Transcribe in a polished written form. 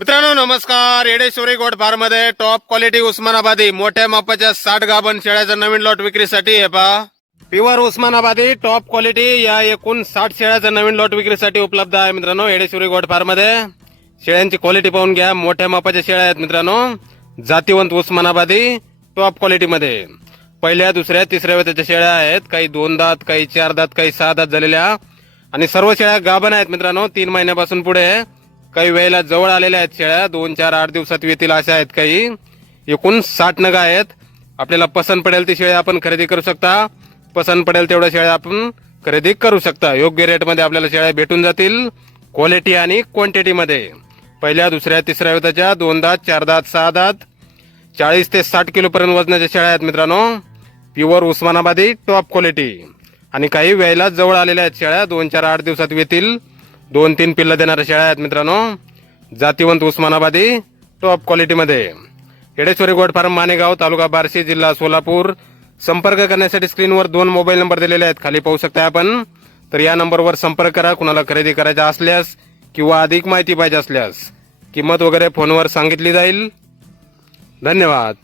मित्रांनो नमस्कार. Yedeshwari goat farm मध्ये टॉप क्वालिटी उस्मानाबादी मोठ्या मापाच्या 60 गाभण शेळ्याचा नवीन लॉट विक्रीसाठी आहे पहा. प्युअर उस्मानाबादी टॉप क्वालिटी या एकूण 60 शेळ्याचा नवीन लॉट विक्रीसाठी उपलब्ध आहे मित्रांनो येडेश्वरी गोट फार्म मध्ये. शेळ्यांची क्वालिटी पाहून घ्या. मोठ्या मापाच्या शेळ्या आहेत मित्रांनो. जातीवंत उस्मानाबादी टॉप क्वालिटी मध्ये पहिल्या दुसऱ्या तिसऱ्या वेताच्या शेळ्या आहेत. काही 2 दात, काही 4 दात, काही 6 दात झालेल्या आणि सर्व शेळ्या गाभण आहेत मित्रांनो. 3 महिन्यापासून पुढे. काही वेळेला जवळ आलेल्या आहेत शेळ्या. 2, 4, 8 दिवसात येतील अशा आहेत काही. एकूण 60 नग आहेत. आपल्याला पसंत पडेल ती शेळ्या आपण खरेदी करू शकता. पसंत पडेल तेवढ्या शेळ्या आपण खरेदी करू शकता. योग्य रेट मध्ये आपल्याला शेळ्या भेटून जातील. क्वालिटी आणि क्वांटिटी मध्ये. पहिल्या दुसऱ्या तिसऱ्या वेताच्या 2 दात, 4 दात, 6 दात, 40 ते 60 किलो पर्यंत वजनाच्या शेळ्या आहेत मित्रांनो. प्युअर उस्मानाबादी टॉप क्वालिटी आणि काही वेळेला जवळ आलेल्या आहेत शेळ्या. 2, 4, 8 दिवसात येतील. 2-3 पिल्लं देणाऱ्या शेळ्या आहेत मित्रांनो. जातीवंत उस्मानाबादी टॉप क्वालिटी मध्ये. येडेश्वरी गोट फार्म, मानेगाव, तालुका बार्शी, जिल्हा सोलापूर. संपर्क करण्यासाठी स्क्रीनवर 2 मोबाईल नंबर दिलेले आहेत. खाली पाहू शकता आपण. तर या नंबरवर संपर्क करा. कुणाला खरेदी करायचा असल्यास किंवा अधिक माहिती पाहिजे असल्यास किंमत वगैरे फोनवर सांगितली जाईल. धन्यवाद.